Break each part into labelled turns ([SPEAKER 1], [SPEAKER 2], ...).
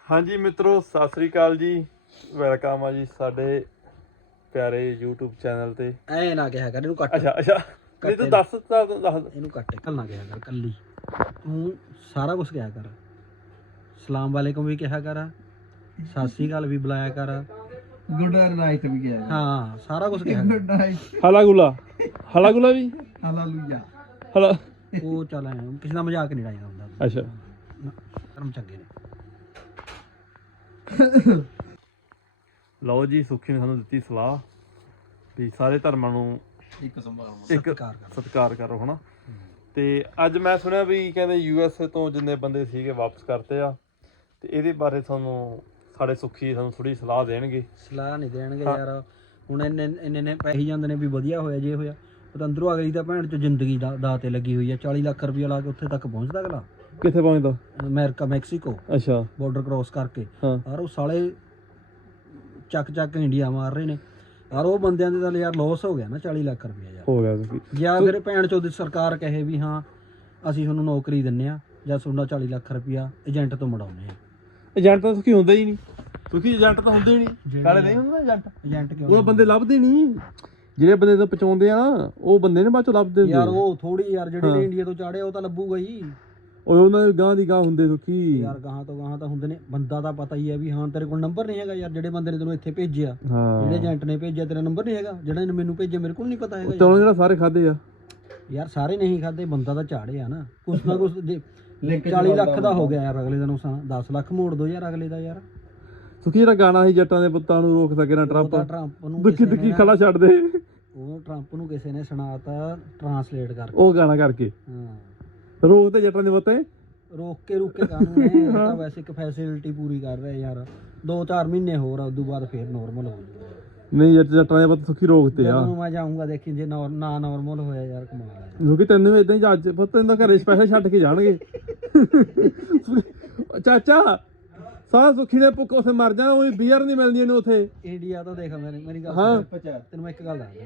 [SPEAKER 1] ਹਾਂਜੀ ਮਿੱਤਰੋ, ਸਤਿ ਸ੍ਰੀ ਅਕਾਲ ਜੀ। ਵੈਲਕਮ ਆ ਜੀ ਸਾਡੇ ਪਿਆਰੇ YouTube ਚੈਨਲ ਤੇ।
[SPEAKER 2] ਐ ਨਾ ਕਿਹਾ ਕਰ ਇਹਨੂੰ ਕੱਟ।
[SPEAKER 1] ਅੱਛਾ ਨਹੀਂ ਤੂੰ ਦੱਸ
[SPEAKER 2] ਇਹਨੂੰ ਕੱਟ ਕੱਲ ਨਾ ਕਿਹਾ ਕਰ, ਕੱਲੀ ਤੂੰ ਸਾਰਾ ਕੁਝ ਕਿਹਾ ਕਰ। ਸਲਾਮ ਵਾਲੇਕੁਮ ਵੀ ਕਿਹਾ ਕਰ, ਸਤਿ ਸ੍ਰੀ ਅਕਾਲ ਵੀ ਬੁਲਾਇਆ ਕਰ,
[SPEAKER 3] ਗੁੱਡ ਨਾਈਟ ਵੀ ਕਿਹਾ।
[SPEAKER 2] ਹਾਂ ਸਾਰਾ ਕੁਝ ਕਿਹਾ
[SPEAKER 3] ਗੁੱਡ
[SPEAKER 2] ਕਰ।
[SPEAKER 3] ਨਾਈਟ,
[SPEAKER 1] ਹਲਾ ਗੁਲਾ ਵੀ
[SPEAKER 3] ਹਾਲੇਲੂਇਆ।
[SPEAKER 1] ਹਲਾ।
[SPEAKER 2] ਉਹ ਚੱਲ ਕਿਸੇ ਦਾ ਮਜ਼ਾਕ ਨਹੀਂ ਡਾਈਦਾ ਹੁੰਦਾ।
[SPEAKER 1] ਅੱਛਾ
[SPEAKER 2] ਧਰਮ ਚੰਗੇ ਨੇ।
[SPEAKER 1] ਲਓ ਜੀ, ਸੁੱਖੀ ਨੇ ਸਾਨੂੰ ਦਿੱਤੀ ਸਲਾਹ ਵੀ ਸਾਰੇ ਧਰਮਾਂ ਨੂੰ
[SPEAKER 3] ਇੱਕ ਸੰਭਾਲ
[SPEAKER 1] ਇੱਕ ਸਤਿਕਾਰ ਕਰੋ ਹਨਾ। ਤੇ ਅੱਜ ਮੈਂ ਸੁਣਿਆ ਵੀ ਕਹਿੰਦੇ USA ਤੋਂ ਜਿੰਨੇ ਬੰਦੇ ਸੀਗੇ ਵਾਪਸ ਕਰਤੇ ਆ, ਤੇ ਇਹਦੇ ਬਾਰੇ ਤੁਹਾਨੂੰ ਸਾਡੇ ਸੁੱਖੀ ਸਾਨੂੰ ਥੋੜੀ ਸਲਾਹ ਦੇਣਗੇ।
[SPEAKER 2] ਸਲਾਹ ਨਹੀਂ ਦੇਣਗੇ ਯਾਰ, ਹੁਣ ਇੰਨੇ ਪੈਸੇ ਜਾਂਦੇ ਨੇ ਵੀ ਵਧੀਆ ਹੋਇਆ ਜੇ ਹੋਇਆ। ਪਤੰਦਰੋਂ ਅਗਲੀ ਤਾਂ ਭੈਣ ਚ ਜ਼ਿੰਦਗੀ ਦਾ ਤੇ ਲੱਗੀ ਹੋਈ ਆ। 40 ਲੱਖ ਰੁਪਇਆ ਲਾ ਕੇ ਉੱਥੇ ਤੱਕ ਪਹੁੰਚਦਾ ਅਗਲਾ।
[SPEAKER 1] ਕਿੱਥੇ ਪਹੁੰਚਦਾ?
[SPEAKER 2] ਅਮਰੀਕਾ ਮੈਕਸੀਕੋ
[SPEAKER 1] ਅੱਛਾ,
[SPEAKER 2] ਬਾਰਡਰ ਕ੍ਰੋਸ ਕਰਕੇ।
[SPEAKER 1] ਹਾਂ
[SPEAKER 2] ਯਾਰ ਉਹ ਸਾਲੇ ਚੱਕ ਇੰਡੀਆ ਮਾਰ ਰਹੇ ਨੇ ਯਾਰ। ਉਹ ਬੰਦਿਆਂ ਦੇ ਤਾਂ ਯਾਰ ਲੋਸ ਹੋ ਗਿਆ ਨਾ 40 ਲੱਖ ਰੁਪਇਆ ਯਾਰ।
[SPEAKER 1] ਹੋ ਗਿਆ
[SPEAKER 2] ਜਾਂ ਫਿਰ ਭੈਣ ਚੋਦ ਸਰਕਾਰ ਕਹੇ ਵੀ ਹਾਂ ਅਸੀਂ ਤੁਹਾਨੂੰ ਨੌਕਰੀ ਦਿੰਨੇ ਆ, ਜਾਂ ਤੁਹਾਡਾ 40 ਲੱਖ ਰੁਪਇਆ ਏਜੰਟ ਤੋਂ ਮੜਾਉਂਦੇ ਆ।
[SPEAKER 1] ਏਜੰਟ ਤਾਂ ਸੁਖੀ ਹੁੰਦਾ ਹੀ ਨਹੀਂ। ਸੁਖੀ ਏਜੰਟ ਤਾਂ ਹੁੰਦੇ ਹੀ ਨਹੀਂ। ਕਾਲੇ ਨਹੀਂ ਹੁੰਦਾ
[SPEAKER 2] ਏਜੰਟ ਕਿਉਂ?
[SPEAKER 1] ਉਹ ਬੰਦੇ ਲੱਭਦੇ ਨਹੀਂ, ਜਿਹੜੇ ਬੰਦੇ ਤੋਂ ਪਹੁੰਚਾਉਂਦੇ ਆ ਉਹ ਬੰਦੇ ਨੇ ਬਾਅਦ ਚੋਂ ਲੱਭਦੇ
[SPEAKER 2] ਯਾਰ। ਉਹ ਥੋੜੀ ਯਾਰ ਜਿਹੜੇ ਨੇ ਇੰਡੀਆ ਤੋਂ ਚਾੜਿਆ ਉਹ ਤਾਂ ਲੱਭੂਗਾ ਹੀ।
[SPEAKER 1] ਉਹਨਾਂ ਦੇ ਗਾਂ ਦੀ ਗਾਂ ਹੁੰਦੇ ਸੁਖੀ
[SPEAKER 2] ਯਾਰ। ਗਾਹਾਂ ਤੋਂ ਗਾਹਾਂ ਤਾਂ ਹੁੰਦੇ ਨੇ। ਬੰਦਾ ਤਾਂ ਪਤਾ ਹੀ ਹੈ ਵੀ ਹਾਂ ਤੇਰੇ ਕੋਲ ਨੰਬਰ ਨਹੀਂ ਹੈਗਾ ਯਾਰ। ਜਿਹੜੇ ਬੰਦੇ ਨੇ ਤੈਨੂੰ ਇੱਥੇ ਭੇਜਿਆ, ਜਿਹੜੇ ਏਜੰਟ ਨੇ ਭੇਜਿਆ, ਤੇਰਾ ਨੰਬਰ ਨਹੀਂ ਹੈਗਾ। ਜਿਹੜਾ ਨੇ ਮੈਨੂੰ ਭੇਜਿਆ ਮੇਰੇ ਕੋਲ ਨਹੀਂ ਪਤਾ ਹੈਗਾ
[SPEAKER 1] ਚਲੋ। ਜਿਹੜਾ ਸਾਰੇ ਖਾਦੇ ਆ
[SPEAKER 2] ਯਾਰ, ਸਾਰੇ ਨਹੀਂ ਖਾਦੇ। ਬੰਦਾ ਤਾਂ ਚਾੜਿਆ ਨਾ ਕੁਛ ਨਾ ਕੁਛ। 40 ਲੱਖ ਦਾ ਹੋ ਗਿਆ ਯਾਰ, ਅਗਲੇ ਦਾ ਨੁਕਸਾਨ 10 ਲੱਖ ਮੋੜ ਦੋ ਯਾਰ ਅਗਲੇ ਦਾ ਯਾਰ।
[SPEAKER 1] ਸੁਖੀ ਜਿਹੜਾ ਗਾਣਾ ਸੀ ਜੱਟਾਂ ਦੇ ਪੁੱਤਾਂ ਨੂੰ ਰੋਕ ਸਕੇ ਨਾ
[SPEAKER 2] ਟਰੰਪ ਨੂੰ
[SPEAKER 1] ਦੁੱਖੀ ਖਲਾ ਛੱਡ ਦੇ,
[SPEAKER 2] ਉਹ ਟਰੰਪ ਨੂੰ ਕਿਸੇ ਨੇ ਸੁਣਾਤਾ ਟਰਾਂਸਲੇਟ ਕਰਕੇ।
[SPEAKER 1] ਉਹ ਗਾਣਾ ਕਰਕੇ
[SPEAKER 2] ਹਾਂ,
[SPEAKER 1] ਰੋਕ ਤੇ ਜੱਟਾਂ ਦੇ ਪੁੱਤੇ
[SPEAKER 2] ਰੋਕ ਕੇ ਕਾਨੂੰਨ ਹੈ। ਇਹ ਤਾਂ ਵੈਸੇ ਇੱਕ ਫੈਸਿਲਿਟੀ ਪੂਰੀ ਕਰ ਰਿਹਾ ਯਾਰ। 2-4 ਮਹੀਨੇ ਹੋਰ ਉਸ ਤੋਂ ਬਾਅਦ ਫੇਰ ਨੋਰਮਲ ਹੋ ਜਾਊਗਾ।
[SPEAKER 1] ਨਹੀਂ ਜੱਟਾਂ ਦੇ ਪੁੱਤ ਸੁਖੀ ਰੋਕਤੇ ਆ।
[SPEAKER 2] ਮੈਂ ਜਾਊਂਗਾ ਦੇਖੀ, ਜੇ ਨਾ ਨੋਰਮਲ ਹੋਇਆ ਯਾਰ ਕਮਾਲ ਹੈ।
[SPEAKER 1] ਕਿਉਂਕਿ ਤੈਨੂੰ ਇਦਾਂ ਹੀ ਅੱਜ ਪੁੱਤ ਇਹਨਾਂ ਘਰੇ ਸਪੈਸ਼ਲ ਛੱਡ ਕੇ ਜਾਣਗੇ। ਚਾਚਾ ਸਾਰਾ ਸੁਖੀ ਦੇ ਭੁੱਖ ਉੱਥੇ ਮਰ ਜਾਣਾ। ਉਹ ਬੀਅਰ ਨਹੀਂ ਮਿਲਦੀ ਇਹਨੂੰ ਉੱਥੇ
[SPEAKER 2] ਇੰਡੀਆ ਤੋਂ। ਦੇਖ ਮੇਰੀ ਗੱਲ ਤੈਨੂੰ ਮੈਂ ਇੱਕ ਗੱਲ ਦੱਸਦਾ।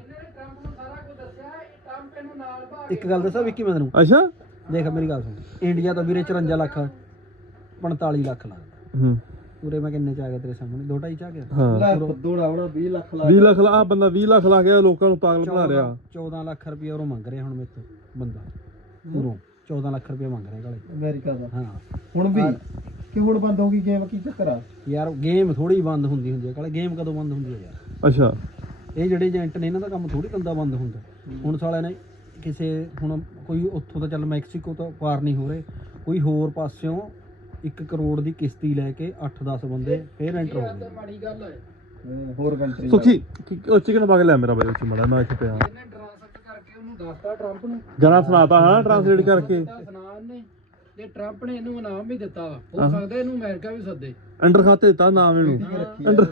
[SPEAKER 2] ਇੱਕ ਗੱਲ ਦੱਸਾਂ ਵਿੱਕੀ ਮੈਂ ਤੈਨੂੰ।
[SPEAKER 1] ਅੱਛਾ
[SPEAKER 2] ਦੇਖ ਮੇਰੀ ਗੱਲ ਸੁਣ। ਇੰਡੀਆ ਤੋਂ ਵੀਰੇ 54 ਲੱਖ 45 ਲੱਖ ਲੱਗਦਾ। ਪੂਰੇ ਮੈਂ ਕਿੰਨੇ ਚ ਆ ਗਿਆ ਤੇਰੇ ਸਾਹਮਣੇ? 2.5 ਚ ਆ ਗਿਆ।
[SPEAKER 3] ਦੋੜਾ 20 ਲੱਖ ਲਾ
[SPEAKER 1] 20 ਲੱਖ ਆ ਬੰਦਾ 20 ਲੱਖ ਲਾ ਕੇ ਲੋਕਾਂ ਨੂੰ ਪਾਗਲ ਬਣਾ ਰਿਹਾ।
[SPEAKER 2] 14 ਲੱਖ ਰੁਪਏ ਉਹ ਮੰਗ ਰਿਹਾ ਹੁਣ ਮੇਰੇ ਤੋਂ ਬੰਦਾ। ਪੂਰੋਂ 14 ਲੱਖ ਰੁਪਏ ਮੰਗ ਰਿਹਾ ਕਾਲੇ
[SPEAKER 3] ਅਮਰੀਕਾ ਦਾ।
[SPEAKER 2] ਹਾਂ
[SPEAKER 3] ਹੁਣ ਵੀ ਕਿ ਹੁਣ ਬੰਦ ਹੋ ਗਈ ਗੇਮ? ਕੀ ਚੱਕਰ ਆ
[SPEAKER 2] ਯਾਰ? ਗੇਮ ਥੋੜੀ ਬੰਦ ਹੁੰਦੀ ਹੈ ਕਾਲੇ। ਗੇਮ ਕਦੋਂ ਬੰਦ ਹੁੰਦੀ ਹੈ ਯਾਰ?
[SPEAKER 1] ਅੱਛਾ,
[SPEAKER 2] ਇਹ ਜਿਹੜੇ ਏਜੰਟ ਨੇ ਇਹਨਾਂ ਦਾ ਕੰਮ ਥੋੜੀ ਧੰਦਾ ਬੰਦ ਹੁੰਦਾ। ਹੁਣ ਸਾਲਿਆਂ ਨੇ ਕਿਸੇ ਹੁਣ ਕੋਈ ਉੱਥੋਂ ਤਾਂ ਚੱਲ ਮੈਕਸੀਕੋ ਤੋਂ ਪਾਰ ਨਹੀਂ ਹੋ ਰਹੇ, ਕੋਈ ਹੋਰ ਪਾਸਿਓਂ 1 ਕਰੋੜ ਦੀ ਕਿਸ਼ਤੀ ਲੈ ਕੇ 8-10 ਬੰਦੇ ਫੇਰ ਐਂਟਰ ਹੋ ਗਏ। ਮਾੜੀ ਗੱਲ ਹੈ।
[SPEAKER 3] ਹੋਰ ਕੰਟਰੀ
[SPEAKER 1] ਸੁਖੀ ਉਹ ਚਿਕਨ ਪਾ ਕੇ ਲੈ ਮੇਰਾ ਬਾਈ ਉੱਥੇ ਮੜਾ ਮੈਂ ਇੱਥੇ ਪਿਆ।
[SPEAKER 2] ਇਹਨੇ ਟ੍ਰਾਂਸਫਰ ਕਰਕੇ ਉਹਨੂੰ ਦੱਸਤਾ ਟਰੰਪ ਨੂੰ।
[SPEAKER 1] ਗਾਣਾ ਸੁਣਾਤਾ ਹਾਂ ਟ੍ਰਾਂਸਲੇਟ ਕਰਕੇ।
[SPEAKER 2] ਸੁਨਾਨ ਨੇ ਤੇ ਟਰੰਪ ਨੇ ਇਹਨੂੰ ਇਨਾਮ ਵੀ ਦਿੱਤਾ। ਹੋ ਸਕਦਾ ਇਹਨੂੰ ਅਮਰੀਕਾ ਵੀ ਸੱਦੇ।
[SPEAKER 1] ਅੰਡਰ ਖਾਤੇ ਦਿੱਤਾ ਨਾਮ ਇਹਨੂੰ। ਅੰਡਰ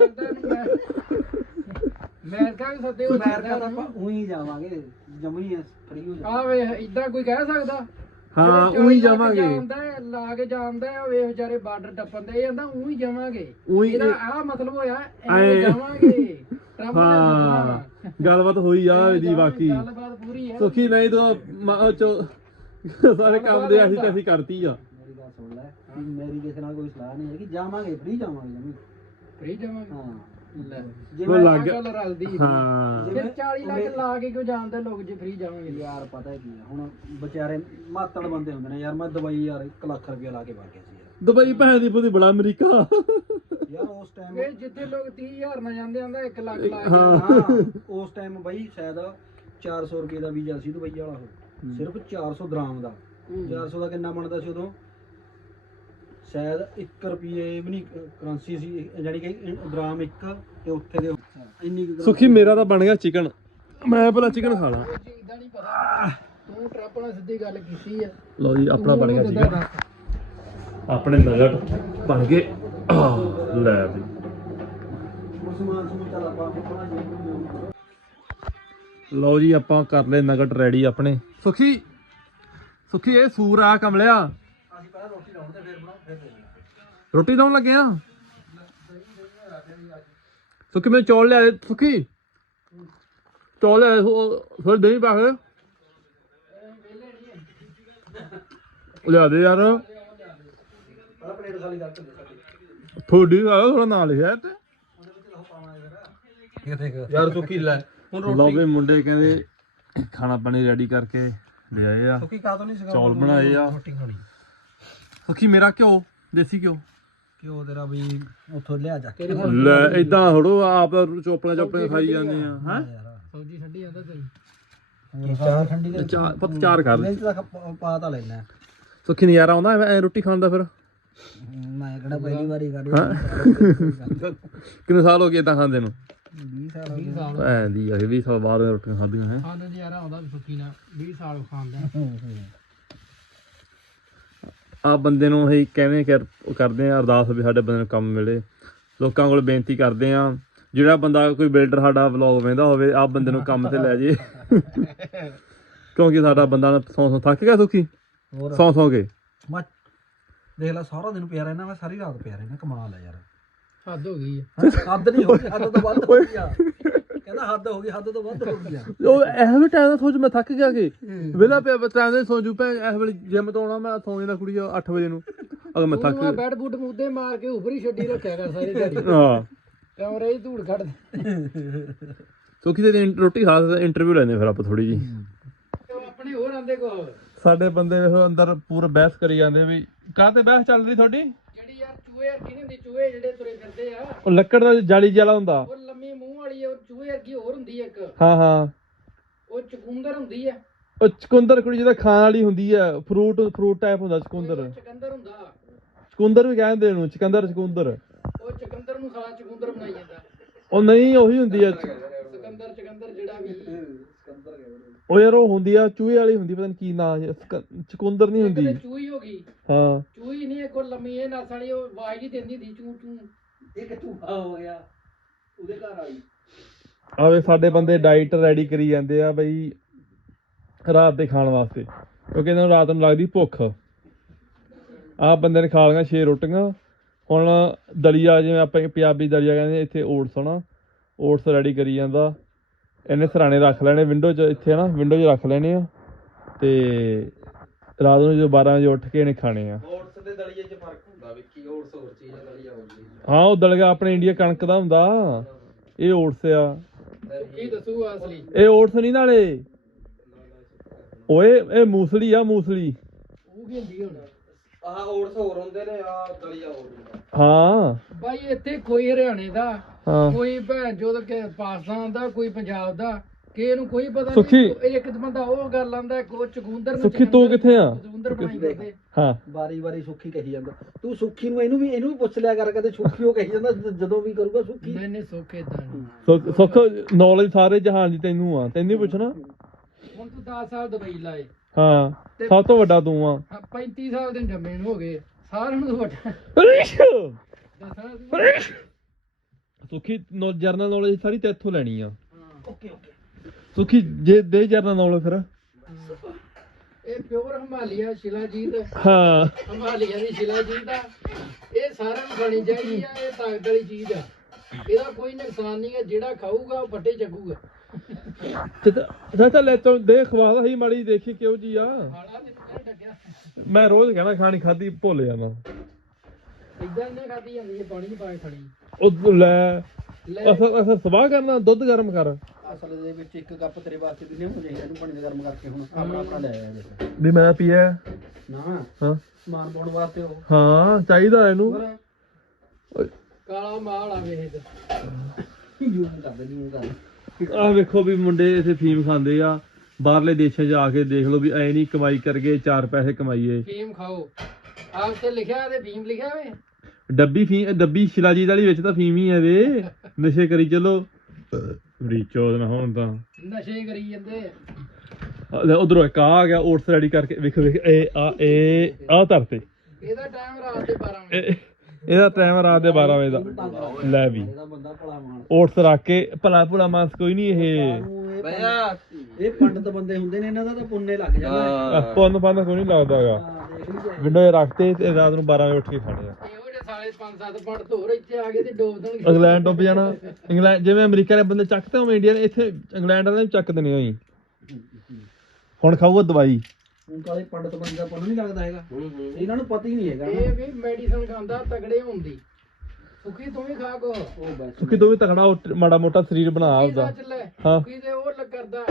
[SPEAKER 2] ਅਮਰੀਕਾ ਵੀ ਸੱਦੇ। ਅਮਰੀਕਾ ਤਾਂ ਆਪਾਂ ਉਹੀ ਜਾਵਾਂਗੇ, ਜਮੀ ਫਰੀ ਹੋ ਜਾ। ਆ ਵੇ ਇਦਾਂ ਕੋਈ ਕਹਿ ਸਕਦਾ?
[SPEAKER 1] ਹਾਂ ਉਹੀ ਜਾਵਾਂਗੇ।
[SPEAKER 2] ਲਾ ਕੇ ਜਾਂਦਾ ਵੇ ਵਿਚਾਰੇ ਬਾਰਡਰ ਟੱਪਣ ਦੇ ਜਾਂਦਾ ਉਹੀ ਜਾਵਾਂਗੇ। ਇਹਦਾ ਆ ਮਤਲਬ ਹੋਇਆ ਐਵੇਂ ਜਾਵਾਂਗੇ। ਟਰੰਪ
[SPEAKER 1] ਹਾਂ ਗੱਲਬਾਤ ਹੋਈ ਆ ਇਹਦੀ ਬਾਕੀ
[SPEAKER 2] ਗੱਲਬਾਤ ਪੂਰੀ ਹੈ।
[SPEAKER 1] ਸੁਖੀ ਨਹੀਂ ਤਾਂ ਸਾਰੇ ਕੰਮ ਦੇ ਅਸੀਂ ਤਾਂ ਅਸੀਂ ਕਰਤੀ ਆ।
[SPEAKER 2] ਮੇਰੀ ਗੱਲ ਸੁਣ ਲੈ, ਮੇਰੀ ਕਿਸੇ ਨਾਲ ਕੋਈ ਸਲਾਹ ਨਹੀਂ ਹੈ ਕਿ ਜਾਵਾਂਗੇ ਫ੍ਰੀ ਜਾਵਾਂਗੇ। ਜਮੀ ਫ੍ਰੀ ਜਾਵਾਂਗੇ। ਹਾਂ ਲੈ
[SPEAKER 1] ਉਹ ਲੱਗ
[SPEAKER 2] ਗੱਲ ਰਲਦੀ
[SPEAKER 1] ਹਾਂ।
[SPEAKER 2] ਫਿਰ 40 ਲੱਖ ਲਾ ਕੇ ਕਿਉਂ ਜਾਣਦੇ ਲੋਕ ਜੇ ਫ੍ਰੀ ਜਾਵਾਂਗੇ? ਯਾਰ ਪਤਾ ਕੀ ਆ ਹੁਣ ਵਿਚਾਰੇ ਮਾਤੜ ਬੰਦੇ ਹੁੰਦੇ ਨੇ ਯਾਰ। ਮੈਂ ਦਵਾਈ ਯਾਰ 1 ਲੱਖ ਰੁਪਇਆ ਲਾ ਕੇ ਵਗ ਗਿਆ ਸੀ ਯਾਰ।
[SPEAKER 1] ਦੁਬਈ ਭੈਣ ਦੀ ਬੁੱਧੀ ਬੜਾ ਅਮਰੀਕਾ
[SPEAKER 2] ਯਾਰ। ਉਸ ਟਾਈਮ ਇਹ ਜਿੱਥੇ ਲੋਕ 30,000 ਨਾਲ ਜਾਂਦੇ ਆਂਦਾ 1 ਲੱਖ ਲਾ ਕੇ। ਹਾਂ ਉਸ ਟਾਈਮ ਬਾਈ ਸ਼ਾਇਦ 400 ਰੁਪਏ ਦਾ ਵੀਜ਼ਾ ਸੀ ਦੁਬਈ ਵਾਲਾ। ਉਹ ਸਿਰਫ 400 ਦਰਾਮ ਦਾ। 400 ਦਾ ਕਿੰਨਾ ਬਣਦਾ ਸੀ ਉਦੋਂ? ਸ਼ਾਇਦ 1 ਰੁਪਏ ਵੀ ਨਹੀਂ ਕਰੰਸੀ ਸੀ, ਜਾਨੀ ਕਿ ਦਰਾਮ 1 ਤੇ ਉੱਥੇ ਦੇ ਇੰਨੀ।
[SPEAKER 1] ਸੁਖੀ ਮੇਰਾ ਤਾਂ ਬਣ ਗਿਆ ਚਿਕਨ। ਮੈਂ ਪਹਿਲਾਂ ਚਿਕਨ ਖਾ ਲਾਂ।
[SPEAKER 2] ਇਦਾਂ ਨਹੀਂ ਪਤਾ ਤੂੰ ਟਰੰਪ ਨਾਲ ਸਿੱਧੀ ਗੱਲ ਕੀਤੀ ਆ।
[SPEAKER 1] ਲਓ ਜੀ ਆਪਣਾ ਬਣ ਗਿਆ ਚਿਕਨ। ਆਪਣੇ ਨਗਟ ਬਣ ਗਏ। ਲੈ ਵੀ ਲਓ ਜੀ ਆਪਾਂ ਕਰ ਲਏ ਨਗਟ ਰੈਡੀ ਆਪਣੇ। ਸੁਖੀ ਇਹ ਸੂਰ ਆ ਕਮਲਿਆ।
[SPEAKER 2] ਅਸੀਂ ਪਹਿਲਾਂ ਰੋਟੀ ਲਾਉਣ ਤੇ ਫੇਰ ਬਣਾਓ ਫੇਰ
[SPEAKER 1] ਰੋਟੀ ਲਾਉਣ ਲੱਗੇ ਆ। ਸੁਖੀ ਮੈਂ ਚੌਲ ਲਿਆ। ਸੁਖੀ ਚੌਲ ਲਿਆ ਫਿਰ ਦਹੀਂ ਪਾ ਕੇ ਲਿਆ ਦੇ ਯਾਰ।
[SPEAKER 2] ਆਹ ਪਲੇਟ ਖਾਲੀ ਕਰਕੇ ਦੇ ਸਾਡੀ
[SPEAKER 1] ਥੋੜੀ ਥੋੜਾ ਨਾਲ ਲਿਖਿਆ ਤੇ
[SPEAKER 2] ਉਹਦੇ ਵਿੱਚ ਉਹ ਪਾਉਣਾ ਯਾਰ
[SPEAKER 3] ਯਾਰ ਸੁੱਕੀ ਲੈ ਹੁਣ
[SPEAKER 1] ਲਓ ਵੀ ਮੁੰਡੇ ਕਹਿੰਦੇ ਖਾਣਾ ਪਾਣੀ ਰੈਡੀ ਕਰਕੇ ਲੈ ਆਏ ਆ
[SPEAKER 2] ਸੁੱਕੀ ਕਾਹ ਤੋਂ ਨਹੀਂ ਸਿਖਾਉਂਦਾ
[SPEAKER 1] ਚੌਲ ਬਣਾਏ ਆ
[SPEAKER 2] ਰੋਟੀ ਖਾਣੀ
[SPEAKER 1] ਸਖੀ ਮੇਰਾ ਘਿਓ ਦੇਸੀ ਘਿਓ
[SPEAKER 2] ਕਿਉਂ ਤੇਰਾ ਵੀ ਉੱਥੋਂ ਲਿਆ ਜਾ ਕੇ
[SPEAKER 1] ਲੈ ਇਦਾਂ ਥੋੜੋ ਆਪ ਚੋਪੜੇ ਖਾਈ ਜਾਂਦੇ ਆ ਹੈ
[SPEAKER 2] ਸਬਜ਼ੀ ਠੰਡੀ ਜਾਂਦਾ ਤੇਰੀ ਚਾਹ ਠੰਡੀ ਦੇ
[SPEAKER 1] ਪਤ ਚਾਰ ਕਰ
[SPEAKER 2] ਵਿੱਚ ਤਾਂ ਪਾ ਤਾਂ ਲੈਣਾ
[SPEAKER 1] ਸੁਖੀ ਨਜ਼ਾਰਾ ਆਉਂਦਾ ਐ ਰੋਟੀ ਖਾਣ ਦਾ ਫਿਰ
[SPEAKER 2] ਮੈਂ ਕਿਹੜਾ ਪਹਿਲੀ ਵਾਰੀ ਕਰ
[SPEAKER 1] ਕਿੰਨੇ ਸਾਲ ਹੋ ਗਏ ਇਦਾਂ ਖਾਂਦੇ ਨੂੰ
[SPEAKER 2] 20 ਸਾਲ
[SPEAKER 1] ਐਂ ਦੀ ਆ 20 ਸਾਲ ਬਾਅਦ ਰੋਟੀਆਂ ਖਾਧੀਆਂ ਹੈ
[SPEAKER 2] ਖਾਣ ਦਾ ਨਜ਼ਾਰਾ ਆਉਂਦਾ ਸੁੱਕੀ ਨਾਲ 20 ਸਾਲ ਖਾਂਦਾ
[SPEAKER 1] ਆ ਬੰਦੇ ਨੂੰ ਅਸੀਂ ਕਿਵੇਂ ਕਰਦੇ ਆ ਅਰਦਾਸ ਵੀ ਸਾਡੇ ਬੰਦੇ ਨੂੰ ਕੰਮ ਮਿਲੇ ਲੋਕਾਂ ਕੋਲ ਬੇਨਤੀ ਕਰਦੇ ਆ ਜਿਹੜਾ ਬੰਦਾ ਕੋਈ ਬਿਲਡਰ ਸਾਡਾ ਵਲੌਗ ਵੇਂਦਾ ਹੋਵੇ ਆ ਬੰਦੇ ਨੂੰ ਕੰਮ ਤੇ ਲੈ ਜੇ ਕਿਉਂਕਿ ਸਾਡਾ ਬੰਦਾ ਸੌਂ ਥੱਕ ਗਿਆ ਸੁਖੀ ਸੌਂ ਕੇ
[SPEAKER 2] ਮੈਂ ਦੇਖ ਲੈ ਸਾਰਾ ਦਿਨ ਪਿਆ ਰਹਿਣਾ ਮੈਂ ਸਾਰੀ ਰਾਤ ਪਿਆ ਰਹਿਣਾ ਕਮਾਲ ਆ ਯਾਰ ਹੱਦ ਹੋ ਗਈ ਹੱਦ ਨਹੀਂ ਹੋ ਗਈ ਹੱਦ ਤੋਂ ਵੱਧ ਹੋ ਗਈ ਕਹਿੰਦਾ ਹੱਦ ਹੋ ਗਈ ਹੱਦ ਤੋਂ ਵੱਧ ਹੋ ਗਿਆ
[SPEAKER 1] ਉਹ ਇਹੋ ਵੀ ਟਾਈਮ ਦਾ ਸੋਚ ਮੈਂ ਥੱਕ ਗਿਆ ਕਿ ਵੇਲਾ ਪਿਆ ਟਾਈਮ ਦੇ ਸੌਂਜੂ ਭੈਣ ਇਸ ਵੇਲੇ ਜਿਮ ਤੋਂ ਆਉਣਾ ਮੈਂ ਸੌਂ ਜਾਂਦਾ ਕੁੜੀ 8 ਵਜੇ ਨੂੰ ਅਗਰ ਮੈਂ ਥੱਕ
[SPEAKER 2] ਬੈਡ ਬੂਟ ਮੁੱਦੇ ਮਾਰ ਕੇ ਉੱਪਰ ਹੀ ਛੱਡੀ ਰੱਖਿਆ ਕਰ ਸਾਰੀ ਦਿਹਾੜੀ
[SPEAKER 1] ਹਾਂ
[SPEAKER 2] ਕਮਰੇ 'ਚ ਧੂੜ ਕੱਢ
[SPEAKER 1] ਸੋ ਕਿਤੇ ਰੋਟੀ ਖਾ ਇੰਟਰਵਿਊ ਲੈਂਦੇ ਫਿਰ ਆਪਾਂ ਥੋੜੀ ਜੀ
[SPEAKER 2] ਆਪਣੇ ਹੋਰ ਆਂਦੇ ਕੋ
[SPEAKER 1] ਸਾਡੇ ਬੰਦੇ ਵੇਖੋ ਅੰਦਰ ਪੂਰਾ ਬਹਿਸ ਕਰੀ ਜਾਂਦੇ ਵੀ ਕਾਹਤੇ ਬਹਿਸ ਚੱਲ ਰਹੀ ਤੁਹਾਡੀ
[SPEAKER 2] ਜਿਹੜੀ ਯਾਰ ਚੂਹੇ ਵਰਗੀ ਨਹੀਂ ਹੁੰਦੀ ਚੂਹੇ ਜਿਹੜੇ ਤੁਰੇ ਫਿਰਦੇ ਆ
[SPEAKER 1] ਉਹ ਲੱਕੜ ਦਾ ਜਾਲੀ ਜਿਹਾ ਹੁੰਦਾ
[SPEAKER 2] ਉਹ ਲੰਮੀ ਮੂੰਹ ਵਾਲੀ ਉਹ ਚੂਹੇ ਵਰਗੀ ਹੋਰ ਹੁੰਦੀ ਇੱਕ
[SPEAKER 1] ਹਾਂ ਹਾਂ
[SPEAKER 2] ਉਹ ਚਕੁੰਦਰ ਹੁੰਦੀ ਆ
[SPEAKER 1] ਉਹ ਚਕੁੰਦਰ ਕੁੜੀ ਜਿਹਦਾ ਖਾਣ ਵਾਲੀ ਹੁੰਦੀ ਆ ਫਰੂਟ ਟਾਈਪ ਹੁੰਦਾ ਚਕੁੰਦਰ
[SPEAKER 2] ਚਕੰਦਰ ਹੁੰਦਾ
[SPEAKER 1] ਚਕੁੰਦਰ ਵੀ ਕਹਿੰਦੇ ਉਹਨੂੰ ਚਕੰਦਰ
[SPEAKER 2] ਉਹ ਚਕੰਦਰ ਨੂੰ ਸਾਲਾ ਚਕੁੰਦਰ ਬਣਾਈ ਜਾਂਦਾ
[SPEAKER 1] ਉਹ ਨਹੀਂ ਉਹੀ ਹੁੰਦੀ ਆ
[SPEAKER 2] ਚਕੰਦਰ ਜਿਹੜਾ ਵੀ
[SPEAKER 1] ਉਹ ਯਾਰ ਉਹ ਹੁੰਦੀ ਆ ਚੂਹੇ ਵਾਲੀ ਹੁੰਦੀ ਪਤਾ ਨੀ ਕੀ ਨਾਂ ਚਕੁੰਦਰ ਨਹੀਂ ਹੁੰਦੀ
[SPEAKER 2] ਚੂਹੀ ਹੋ ਗਈ
[SPEAKER 1] ਹਾਂ
[SPEAKER 2] ਚੂਹੀ ਨਹੀਂ ਇੱਕ ਲੰਮੀ ਇਹ ਨਸ ਵਾਲੀ ਉਹ ਆਵਾਜ਼ ਹੀ ਦਿੰਦੀ ਹੁੰਦੀ ਚੂ ਚੂ ਇੱਕ ਚੂਹਾ ਹੋ ਗਿਆ ਉਹਦੇ ਘਰ ਵਾਲੀ
[SPEAKER 1] ਆਵੇ ਸਾਡੇ ਬੰਦੇ ਡਾਈਟ ਰੈਡੀ ਕਰੀ ਜਾਂਦੇ ਆ ਬਈ ਰਾਤ ਦੇ ਖਾਣ ਵਾਸਤੇ ਕਿਉਂਕਿ ਇਹਨਾਂ ਨੂੰ ਰਾਤ ਨੂੰ ਲੱਗਦੀ ਭੁੱਖ ਆਹ ਬੰਦੇ ਨੇ ਖਾ ਲਈਆਂ 6 ਰੋਟੀਆਂ ਹੁਣ ਦਲੀਆ ਜਿਵੇਂ ਆਪਾਂ ਪੰਜਾਬੀ ਦਲੀਆ ਕਹਿੰਦੇ ਇੱਥੇ ਓਟਸ ਨਾ ਓਟਸ ਰੈਡੀ ਕਰੀ ਜਾਂਦਾ ਇਹਨੇ ਸਰਾਣੇ ਰੱਖ ਲੈਣੇ ਵਿੰਡੋ 'ਚ ਇੱਥੇ ਨਾ ਵਿੰਡੋ 'ਚ ਰੱਖ ਲੈਣੇ ਆ ਤੇ ਰਾਤ ਨੂੰ ਜਦੋਂ 12 ਵਜੇ ਉੱਠ ਕੇ ਇਹਨੇ ਖਾਣੇ ਆ
[SPEAKER 3] ਓਟਸ ਦੇ ਦਲੀਏ 'ਚ ਫਰਕ ਹੁੰਦਾ ਵਿੱਕੀ ਓਟਸ ਹੋਰ ਚੀਜ਼ ਆ ਦਲੀਆ ਹੋਰ ਚੀਜ਼
[SPEAKER 1] ਹਾਂ ਉਹ ਦਲੀਆ ਆਪਣੇ ਇੰਡੀਆ ਕਣਕ ਦਾ ਹੁੰਦਾ ਇਹ ਓਟਸ ਆ
[SPEAKER 2] ਕੀ ਦੱਸੂਗਾ ਅਸਲੀ
[SPEAKER 1] ਇਹ ਓਟਸ ਨਹੀਂ ਨਾਲੇ ਓਏ ਇਹ ਮੂਸਲੀ ਆ ਮੂਸਲੀ
[SPEAKER 2] ਉਹ ਕੀ ਹੁੰਦੀ ਹੁਣ
[SPEAKER 3] ਆਹ ਓਟਸ ਹੋਰ ਹੁੰਦੇ ਨੇ ਆ ਦਲੀਆ ਹੋਰ ਹੁੰਦਾ
[SPEAKER 1] ਹਾਂ
[SPEAKER 2] ਬਾਈ ਇੱਥੇ ਕੋਈ ਹਰਿਆਣੇ ਦਾ
[SPEAKER 1] ਹਾਂ
[SPEAKER 2] ਕੋਈ ਭੈਣ ਜੋ ਕਿ ਪਾਕਿਸਤਾਨ ਦਾ ਕੋਈ ਪੰਜਾਬ ਦਾ ਕਿ ਇਹਨੂੰ ਕੋਈ ਪਤਾ
[SPEAKER 1] ਸੁੱਖੀ।
[SPEAKER 2] ਨਹੀਂ ਇੱਕ ਬੰਦਾ ਉਹ ਗੱਲ ਆਂਦਾ ਕੋ ਚਕੁੰਦਰ ਨੂੰ
[SPEAKER 1] ਸੁੱਖੀ ਤੂੰ ਕਿੱਥੇ ਆ
[SPEAKER 2] ਚਕੁੰਦਰ ਬਣਾਈ ਜਾਂਦੇ
[SPEAKER 1] ਹਾਂ
[SPEAKER 2] ਵਾਰੀ ਸੁੱਖੀ ਕਹੀ ਜਾਂਦਾ ਤੂੰ ਸੁੱਖੀ ਨੂੰ ਇਹਨੂੰ ਵੀ ਪੁੱਛ ਲਿਆ ਕਰ ਕਦੇ ਸੁੱਖੀ ਉਹ ਕਹੀ ਜਾਂਦਾ ਜਦੋਂ ਵੀ ਕਰੂਗਾ ਸੁੱਖੀ ਨਹੀਂ ਸੁੱਖ ਇਦਾਂ
[SPEAKER 1] ਸੁੱਖ ਨੌਲੇਜ ਸਾਰੇ ਜਹਾਨ ਦੀ ਤੈਨੂੰ ਆ ਤੈਨੂੰ ਹੀ ਪੁੱਛਣਾ
[SPEAKER 2] ਹੁਣ ਤੂੰ 10 ਸਾਲ ਦੁਬਈ ਲਾਏ
[SPEAKER 1] ਹਾਂ ਸਭ ਤੋਂ ਵੱਡਾ ਤੂੰ ਆ
[SPEAKER 2] 35 ਸਾਲ ਦੇ ਜੰਮੇ ਨੂੰ ਹੋ ਗਏ ਸਾਰਿਆਂ ਨੂੰ ਵੱਡਾ ਦੱਸਣਾ
[SPEAKER 1] ਸੁੱਖੀ ਜਰਨਲ ਨੌਲੇਜ ਸਾਰੀ ਤੇ ਇੱਥੋਂ ਲੈਣੀ ਆ
[SPEAKER 2] ਓਕੇ
[SPEAKER 1] ਸੁੱਖੀ ਜੇ ਦੇ ਜਰਨਲ ਨੌਲੇਜ ਫਿਰ
[SPEAKER 2] ਇਹ ਪਿਓਰ ਹਿਮਾਲਿਆ ਸ਼ਿਲਾਜੀਤ
[SPEAKER 1] ਹਾਂ
[SPEAKER 2] ਹਿਮਾਲਿਆ ਦੀ ਸ਼ਿਲਾਜੀਤ ਆ ਇਹ ਸਾਰਿਆਂ ਨੂੰ ਖਾਣੀ ਚਾਹੀਦੀ ਆ ਇਹ ਤਾਕਤ ਵਾਲੀ ਚੀਜ਼ ਆ ਇਹਦਾ ਕੋਈ ਨੁਕਸਾਨ ਨਹੀਂ ਹੈ ਜਿਹੜਾ ਖਾਊਗਾ ਉਹ ਫੱਟੇ ਚੱਕੂਗਾ
[SPEAKER 1] ਚਾਚਾ ਲੈ ਤੂੰ ਦੇ ਖਵਾ ਦਾ ਹੀ ਮਾੜੀ ਦੇਖੀ ਕਿਉਂ ਜੀ ਆ
[SPEAKER 2] ਖਾਣਾ ਤੇ ਕਿਹੜਾ ਡੱਕਿਆ
[SPEAKER 1] ਮੈਂ ਰੋਜ਼ ਕਹਿਣਾ ਖਾਣੀ ਖਾਦੀ ਭੁੱਲ ਜਾਣਾ
[SPEAKER 2] ਇਦਾਂ ਨਹੀਂ ਖਾਦੀ ਜਾਂਦੀ ਹੈ ਪਾਣੀ ਚ ਪਾ ਕੇ ਖਾਣੀ
[SPEAKER 1] ਉਹ ਲੈ ਅਸਾਂ ਸਵਾਹ ਕਰਨਾ ਦੁੱਧ ਗਰਮ ਕਰ
[SPEAKER 2] ਅਸਲ ਦੇ ਵਿੱਚ ਇੱਕ ਕੱਪ ਤੇਰੇ ਵਾਸਤੇ ਵੀ ਲਿਆਉਣਾ ਚਾਹੀਦਾ ਇਹਨੂੰ ਪਾਣੀ ਗਰਮ ਕਰਕੇ ਹੁਣ ਆਪਣਾ ਲੈ ਆਇਆ ਦੇਖ
[SPEAKER 1] ਵੀ ਮੈਂ ਪੀਆ
[SPEAKER 2] ਨਾ
[SPEAKER 1] ਹਾਂ
[SPEAKER 2] ਸਮਾਨ ਪਾਉਣ ਵਾਸਤੇ ਉਹ
[SPEAKER 1] ਹਾਂ ਚਾਹੀਦਾ ਇਹਨੂੰ
[SPEAKER 2] ਕਾਲਾ ਮਾਲ ਆ ਵੇਖ ਯੂਜ਼ ਕਰਦੇ ਯੂਜ਼ ਕਰ
[SPEAKER 1] ਆਹ ਵੇਖੋ ਵੀ ਮੁੰਡੇ ਇੱਥੇ ਫੀਮ ਖਾਂਦੇ ਆ ਬਾਹਰਲੇ ਦੇਸ਼ਾਂ 'ਚ ਆ ਕੇ ਦੇਖ ਲਓ ਵੀ ਐ ਨਹੀਂ ਕਮਾਈ ਕਰਕੇ 4 ਪੈਸੇ ਕਮਾਈਏ
[SPEAKER 2] ਫੀਮ ਖਾਓ ਆਪ ਤੇ ਲਿਖਿਆ ਤੇ ਫੀਮ ਲਿਖਿਆ ਵੇ
[SPEAKER 1] ਡੱਬੀ ਸ਼ਿਲਾਜੀਤ ਵਾਲੀ ਵਿੱਚ ਤਾਂ ਫੀਮ ਹੀ ਹੈ ਵੇ ਨਸ਼ੇ ਕਰੀ ਚਲੋ ਰੀਚੋ ਨਾ ਹੋਣ ਤਾਂ
[SPEAKER 2] ਨਸ਼ੇ ਕਰੀ ਜਾਂਦੇ
[SPEAKER 1] ਉਧਰੋਂ ਇੱਕ ਆ ਗਿਆ ਓਟਸ ਰੈਡੀ ਕਰਕੇ ਵੇਖ ਇਹ ਆ ਧਰਤੇ
[SPEAKER 2] ਇਹਦਾ ਟਾਈਮ ਰਾਤ ਦੇ 12 ਵਜੇ
[SPEAKER 1] ਇਹਦਾ ਟਾਈਮ ਰਾਤ ਦੇ 12 ਵਜੇ ਦਾ ਲੈ ਵੀ
[SPEAKER 2] ਇਹਦਾ ਬੰਦਾ ਭਲਾ ਮਾਨ
[SPEAKER 1] ਓਟਸ ਰੱਖ ਕੇ ਭਲਾ ਮਾਸ ਕੋਈ ਨਹੀਂ ਇਹ
[SPEAKER 2] ਇਹ ਪੰਡਤ ਬੰਦੇ ਹੁੰਦੇ ਨੇ ਇਹਨਾਂ ਦਾ ਤਾਂ ਪੁੰਨੇ ਲੱਗ ਜਾਂਦਾ
[SPEAKER 1] ਪੁੰਨ ਕੋਈ ਨਹੀਂ ਲੱਗਦਾ ਹੈਗਾ
[SPEAKER 2] ਦੇਖ ਲਈ
[SPEAKER 1] ਵਿੰਡੋ ਰੱਖਤੇ ਤੇ ਰਾਤ ਨੂੰ 12 ਵਜੇ ਉੱਠ ਕੇ ਖਾਣੇ ਆ
[SPEAKER 2] ਇਹੋ ਜਿਹੇ ਸਾਲੇ 5-7 ਪੰਡਤ ਹੋਰ ਇੱਥੇ ਆ ਗਏ ਤੇ ਡੋਬ ਦੇਣਗੇ
[SPEAKER 1] ਇੰਗਲੈਂਡ ਡੁੱਬ ਜਾਣਾ ਇੰਗਲੈਂਡ ਜਿਵੇਂ ਅਮਰੀਕਾ ਦੇ ਬੰਦੇ ਚੱਕਦੇ ਉਵੇਂ ਇੰਡੀਆ ਨੇ ਇੱਥੇ ਇੰਗਲੈਂਡ ਵਾਲੇ ਵੀ ਚੱਕਦੇ ਨੇ ਉਹੀ ਹੁਣ ਖਾਊਗਾ ਦਵਾਈ
[SPEAKER 2] ਹੁਣ ਕਾਲੇ ਪੰਡਤ ਬੰਦੇ ਦਾ ਪੁੰਨ ਨਹੀਂ ਲੱਗਦਾ ਹੈਗਾ ਇਹਨਾਂ ਨੂੰ ਪਤਾ ਹੀ ਨਹੀਂ ਹੈਗਾ
[SPEAKER 4] ਇਹ ਵੀ ਮੈਡੀਸਨ ਖਾਂਦਾ ਤਗੜੇ ਹੁੰਦੀ ਸੁਖੀ ਤੂੰ ਵੀ ਖਾ ਕੋ
[SPEAKER 2] ਉਹ ਬਸ
[SPEAKER 1] ਸੁਖੀ ਤੋਂ ਵੀ ਤਕੜਾ ਉਹ ਮਾੜਾ ਮੋਟਾ ਸਰੀਰ ਬਣਾ ਉਹਦਾ ਹਾਂ
[SPEAKER 4] ਸੁਖੀ ਤੇ ਉਹ ਕਰਦਾ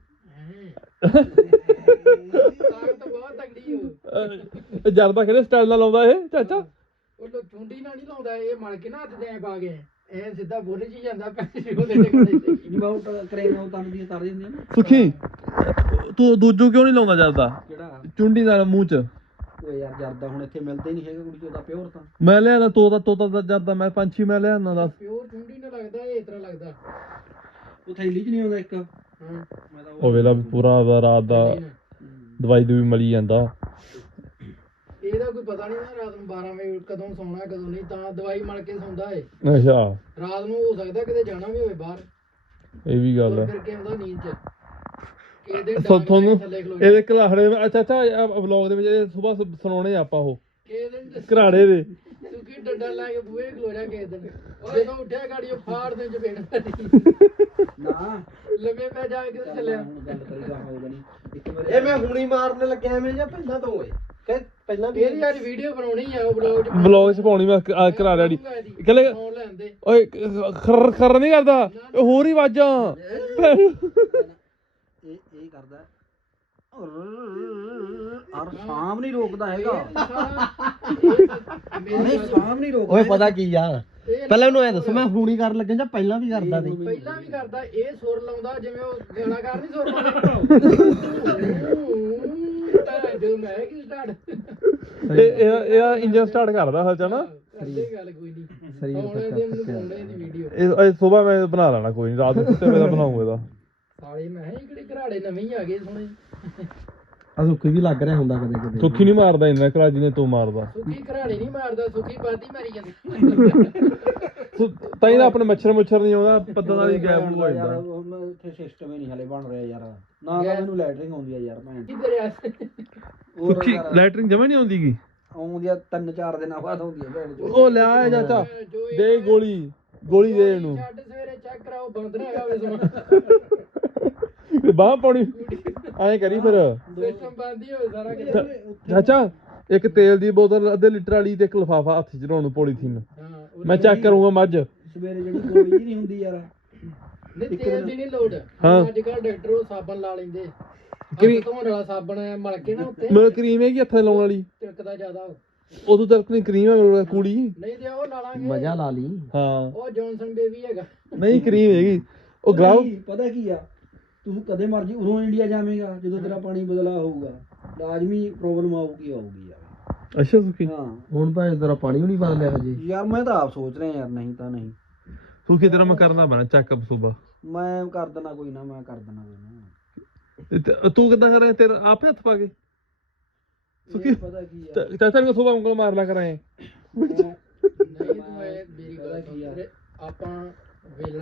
[SPEAKER 4] ਤਾਕਤ ਬਹੁਤ ਤਗੜੀ ਹੋ
[SPEAKER 1] ਜਰਦਾ ਕਿਹੜੇ ਸਟਾਈਲ ਨਾਲ ਲਾਉਂਦਾ ਇਹ ਚਾਚਾ
[SPEAKER 4] ਉਹ ਲੋ ਚੁੰਡੀ ਨਾਲ ਨਹੀਂ ਲਾਉਂਦਾ ਇਹ ਮਲ ਕੇ ਨਾ ਹੱਥ ਦੇ ਪਾ ਕੇ ਇਹ ਸਿੱਧਾ ਬੋਲੇ ਚ ਹੀ ਜਾਂਦਾ ਪੈਸੇ ਉਹਦੇ ਟਿਕੜੇ ਤੇ
[SPEAKER 2] ਨਹੀਂ ਬਾਉਟ ਕਰੇਨ ਉਹ ਤਾਂ ਦੀਆਂ ਤਰ ਜਾਂਦੀਆਂ ਨੇ
[SPEAKER 1] ਸੁਖੀ ਤੂੰ ਦੂਜੂ ਕਿਉਂ ਨਹੀਂ ਲਾਉਂਦਾ ਜਰਦਾ
[SPEAKER 2] ਕਿਹੜਾ
[SPEAKER 1] ਚੁੰਡੀ ਨਾਲ ਮੂੰਹ ਚ
[SPEAKER 2] ਓਏ ਯਾਰ ਜਰਦਾ ਹੁਣ ਇੱਥੇ ਮਿਲਦਾ ਹੀ ਨਹੀਂ ਹੈਗਾ ਕੁੜੀ ਉਹਦਾ ਪਿਓਰ ਤਾਂ
[SPEAKER 1] ਮੈਂ ਲਿਆਣਾ ਤੋਤਾ ਦਾ ਜਰਦਾ ਮੈਂ ਪੰਛੀ ਮੈਂ ਲਿਆਣਾ ਦੱਸ
[SPEAKER 4] ਪਿਓਰ ਚੁੰਡੀ ਨਾਲ ਲੱਗਦਾ ਇਹ ਇਸ ਤਰ੍ਹਾਂ ਲੱਗਦਾ
[SPEAKER 2] ਉਹ ਥੈਲੀ ਚ ਨਹੀਂ ਆਉਂਦਾ ਇੱਕ
[SPEAKER 4] ਹਾਂ
[SPEAKER 2] ਮੈਂ ਤਾਂ
[SPEAKER 1] ਉਹ ਵੇਲਾ ਪੂਰਾ ਰਾਤ ਦਾ ਦਵਾਈ ਦੂਈ ਮਲੀ ਜਾਂਦਾ
[SPEAKER 4] ਇਹਦਾ ਕੋਈ ਪਤਾ ਨਹੀਂ ਨਾ ਰਾਤ ਨੂੰ 12 ਵਜੇ ਕਦੋਂ ਸੌਣਾ ਕਦੋਂ ਨਹੀਂ ਤਾਂ ਦਵਾਈ ਮਲ ਕੇ ਸੌਂਦਾ ਏ
[SPEAKER 1] ਅੱਛਾ
[SPEAKER 4] ਰਾਤ ਨੂੰ ਹੋ ਸਕਦਾ ਕਿਤੇ ਜਾਣਾ ਵੀ ਹੋਵੇ ਬਾਹਰ
[SPEAKER 1] ਇਹ ਵੀ ਗੱਲ
[SPEAKER 4] ਤੁਰ
[SPEAKER 1] ਹੈ
[SPEAKER 4] ਫਿਰ ਕੇ ਆਉਂਦਾ ਨੀਂਦ ਚ ਕਿਸੇ ਦੇ
[SPEAKER 1] ਤੁਹਾਨੂੰ
[SPEAKER 4] ਥੱਲੇ ਖਲੋ
[SPEAKER 1] ਇਹਦੇ ਘਲਾੜੇ ਅੱਛਾ ਅੱਛਾ ਵਲੌਗ ਦੇ ਵਿੱਚ ਇਹ ਸਵੇਰ ਸੁਣਾਉਣੇ ਆਪਾਂ ਉਹ
[SPEAKER 4] ਕਿਸੇ ਦਿਨ
[SPEAKER 1] ਘਰਾੜੇ ਦੇ
[SPEAKER 4] ਤੂੰ ਕੀ ਡੰਡਾ ਲਾ ਕੇ ਬੂਹੇ ਖਲੋ ਜਾ ਕਿਸੇ ਦਿਨ ਜਦੋਂ ਉੱਠਿਆ ਗਾੜੀ ਉਹ ਫਾੜ ਦੇ ਚਪੇੜ
[SPEAKER 2] ਨਾ
[SPEAKER 4] ਲੰਮੇ ਪੈ ਜਾ ਕੇ ਚੱਲਿਆ
[SPEAKER 2] ਹੁਣ ਗੱਲ ਕਰੀ ਗਾ ਹੋਊਗਾ ਨਹੀਂ ਇੱਕ ਵਾਰ
[SPEAKER 3] ਇਹ ਮੈਂ ਹੁਣੀ ਮਾਰਨ ਲੱਗਿਆ ਐਵੇਂ ਜਾਂ ਪਹਿਲਾਂ ਤੋਂ ਓਏ ਕਿ ਪਹਿਲਾਂ ਵੀ
[SPEAKER 4] ਇਹਦੀ ਅੱਜ ਵੀਡੀਓ ਬਣਾਉਣੀ ਆ ਉਹ ਬਲੌਗ ਚ
[SPEAKER 1] ਵਲੌਗ ਚ ਪਾਉਣੀ ਮੈਂ ਘਰਾੜੇ ਦੀ ਕਹਿੰਦੇ
[SPEAKER 4] ਫੋਨ ਲੈਂਦੇ
[SPEAKER 1] ਓਏ ਖਰ ਖਰ ਨਹੀਂ ਕਰਦਾ ਇਹ ਹੋਰ ਹੀ ਆਵਾਜ਼ਾਂ
[SPEAKER 2] ਇਹ ਕਰਦਾ ਔਰ ਸ਼ਾਮ ਨਹੀਂ ਰੋਕਦਾ ਹੈਗਾ ਨਹੀਂ ਸ਼ਾਮ ਨਹੀਂ ਰੋਕਦਾ
[SPEAKER 3] ਓਏ ਪਤਾ ਕੀ ਯਾਰ ਪਹਿਲਾਂ ਉਹਨੂੰ ਐ ਦੱਸੋ ਮੈਂ ਹੁਣੀ ਕਰਨ ਲੱਗਿਆ ਜਾਂ ਪਹਿਲਾਂ ਵੀ ਕਰਦਾ ਸੀ
[SPEAKER 4] ਪਹਿਲਾਂ ਵੀ ਕਰਦਾ ਇਹ ਸੁਰ ਲਾਉਂਦਾ ਜਿਵੇਂ ਉਹ ਗਾਣਾਕਾਰ ਨਹੀਂ ਸੁਰ ਲਾਉਂਦਾ ਜਦੋਂ ਮੈਂ ਕੀ ਸਟਾਰਟ
[SPEAKER 1] ਇਹ ਇੰਜਨ ਸਟਾਰਟ ਕਰਦਾ ਹਲ ਚ ਨਾ
[SPEAKER 4] ਕਰਦੇ ਗੱਲ ਕੋਈ ਨਹੀਂ ਹੁਣ ਇਹਦੇ ਮੈਨੂੰ ਪਾਉਂਦੇ ਦੀ ਵੀਡੀਓ
[SPEAKER 1] ਇਹ ਸਵੇਰ ਮੈਂ ਬਣਾ ਲੈਣਾ ਕੋਈ ਨਹੀਂ ਰਾਤ ਨੂੰ ਸੁੱਤੇ ਵੇਲੇ ਬਣਾਉਂਗਾ ਇਹਦਾ
[SPEAKER 4] ਸਾਲੇ ਮੈਂ ਕਿਹਾ ਇਹ ਕਿਹੜੇ ਘਰਾੜੇ ਨਵੇਂ ਹੀ ਆ ਗਏ ਸੋਹਣੇ
[SPEAKER 3] ਆ ਸੁੱਕੀ ਵੀ ਲੱਗ ਰਿਹਾ ਹੁੰਦਾ ਕਦੇ ਕਦੇ
[SPEAKER 1] ਸੁੱਖੀ ਨਹੀਂ ਮਾਰਦਾ ਇੰਨਾ ਘਰਾ ਜਿਨੇ ਤੂੰ ਮਾਰਦਾ
[SPEAKER 4] ਸੁੱਕੀ ਘਰਾੜੇ ਨਹੀਂ ਮਾਰਦਾ ਸੁੱਕੀ ਬਾਦੀ ਮਾਰੀ ਜਾਂਦੀ
[SPEAKER 1] ਤਾਂ ਇਹਦਾ ਆਪਣੇ ਮੱਛਰ ਨਹੀਂ ਆਉਂਦਾ ਪੱਦਾਂ ਦਾ ਵੀ ਗੈਪ ਹੋ
[SPEAKER 2] ਯਾਰ
[SPEAKER 1] ਜਾਂਦਾ
[SPEAKER 2] ਉਹ ਇੱਥੇ ਸਿਸਟਮ ਹੀ ਨਹੀਂ ਹਲੇ ਬਣ ਰਿਹਾ ਯਾਰ ਨਾ ਤਾਂ ਮੈਨੂੰ ਲੈਟਰਿੰਗ ਆਉਂਦੀ ਆ ਯਾਰ ਭੈਣ
[SPEAKER 4] ਕਿਧਰ ਆ
[SPEAKER 2] ਹੋਰ
[SPEAKER 1] ਸੁੱਖੀ
[SPEAKER 2] ਯਾਰ
[SPEAKER 1] ਲੈਟਰਿੰਗ ਜਮਾ ਨਹੀਂ ਆਉਂਦੀਗੀ
[SPEAKER 2] ਆਉਂਦੀ ਆ 3-4 ਦਿਨਾਂ ਬਾਅਦ ਆਉਂਦੀ ਆ ਭੈਣ ਚੋਦ।
[SPEAKER 1] ਉਹ ਲਿਆ ਚਾਚਾ ਦੇ ਗੋਲੀ ਦੇ ਇਹਨੂੰ
[SPEAKER 4] ਛੱਡ ਸਵੇਰੇ ਚੈੱਕ ਕਰਾਓ ਬੰਦ ਨਾ ਹੈਗਾ ਵੇ ਸਮਾਂ
[SPEAKER 1] ਬਾਹ ਪਾਉਣੀ ਐਂ ਕਰੀ ਫਿਰ
[SPEAKER 4] ਸਿਸਟਮ ਬੰਦ ਹੀ ਹੋਵੇ ਸਾਰਾ ਕੁਝ
[SPEAKER 1] ਚਾਚਾ ਇੱਕ ਤੇਲ ਦੀ ਬੋਤਲ ਅੱਧੇ ਲੀਟਰ ਵਾਲੀ ਤੇ ਇੱਕ ਲਿਫਾਫਾ ਹੱਥ 'ਚ ਲਾਉਣ ਨੂੰ ਪੋਲੀਥੀਨ
[SPEAKER 4] ਹਾਂ
[SPEAKER 1] ਮੈਂ ਚੈੱਕ ਕਰੂੰਗਾ ਮੱਝ
[SPEAKER 2] ਸਵੇਰੇ ਜਿਹੜੀ ਗੋਲੀ ਜਿਹੀ ਨਹੀਂ ਹੁੰਦੀ ਯਾਰ
[SPEAKER 4] ਨਹੀਂ ਤੇਲ ਦੀ ਨਹੀਂ ਲੋੜ
[SPEAKER 1] ਹਾਂ।
[SPEAKER 4] ਅੱਜ ਕੱਲ ਡਾਕਟਰ ਉਹ ਸਾਬਣ ਲਾ ਲੈਂਦੇ
[SPEAKER 1] ਕਿਵੇਂ-
[SPEAKER 4] ਧੋਣ ਵਾਲਾ ਸਾਬਣ ਮਲ ਕੇ ਨਾ ਉੱਤੇ
[SPEAKER 1] ਮੇਰੇ ਕਰੀਮ ਹੈਗੀ ਹੱਥਾਂ 'ਚ ਲਾਉਣ ਵਾਲੀ
[SPEAKER 4] ਤਿਲਕਦਾ ਜ਼ਿਆਦਾ
[SPEAKER 1] ਉਦੋਂ ਤੱਕ ਨਹੀਂ ਕਰੀਮ ਹੈ ਮੇਰੇ ਕੋਲ ਕੂੜੀ
[SPEAKER 4] ਨਹੀਂ ਤੇ ਉਹ ਲਾ ਲਾਂਗੇ
[SPEAKER 3] ਮਜ਼ਾ ਲਾ ਲਈ
[SPEAKER 1] ਹਾਂ
[SPEAKER 4] ਉਹ ਜੌਨਸਨ ਬੇਬੀ ਹੈਗਾ
[SPEAKER 1] ਨਹੀਂ ਕਰੀਮ ਹੈਗੀ ਉਹ ਗਲਵ
[SPEAKER 2] ਨਹੀਂ, ਪਤਾ ਕੀ ਆ ਤੂੰ ਕਦੇ ਮਰਜੀ ਉਰੋਂ ਇੰਡੀਆ ਜਾਵੇਂਗਾ ਜਦੋਂ ਤੇਰਾ ਪਾਣੀ ਬਦਲਾ ਹੋਊਗਾ ਲਾਜ਼ਮੀ ਪ੍ਰੋਬਲਮ ਆਊਗੀ ਯਾਰ
[SPEAKER 1] ਅੱਛਾ ਸੁਖੀ
[SPEAKER 2] ਹਾਂ
[SPEAKER 3] ਹੁਣ ਭਾਵੇਂ ਤੇਰਾ ਪਾਣੀ ਵੀ ਨਹੀਂ ਬਦਲਿਆ ਹਜੇ
[SPEAKER 2] ਯਾਰ ਮੈਂ ਤਾਂ ਆਪ ਸੋਚ ਰਿਹਾ ਯਾਰ ਨਹੀਂ ਤਾਂ ਨਹੀਂ
[SPEAKER 1] ਸੁਖੀ ਤੇਰਾ ਮੈਂ ਕਰਨਾ ਪੈਣਾ ਚੈੱਕਅਪ ਸੁਬਾ
[SPEAKER 2] ਮੈਂ ਕਰ ਦੇਣਾ ਕੋਈ ਨਾ ਮੈਂ ਕਰ ਦੇਣਾ ਕੋਈ ਨਾ
[SPEAKER 1] ਤੂੰ ਕਿੱਦਾਂ ਕਰ ਰਿਹਾ ਤੇਰਾ ਆਪੇ ਹੱਥ ਪਾ ਕੇ ਸੁਖੀ
[SPEAKER 2] ਇਹ ਪਤਾ ਕੀ ਆ
[SPEAKER 1] ਚਾਚਾ ਨੂੰ ਸੁਬਾ ਉਂਗਲ ਮਾਰ ਲਿਆ ਕਰਾਂ
[SPEAKER 2] ਮੈਂ-
[SPEAKER 4] ਨਹੀਂ ਤੂੰ ਇਹ ਮੇਰੀ ਗੱਲ
[SPEAKER 2] ਪਤਾ ਕੀ ਆ
[SPEAKER 4] ਸੁਣ ਆਪਾਂ ਵੇਲੇ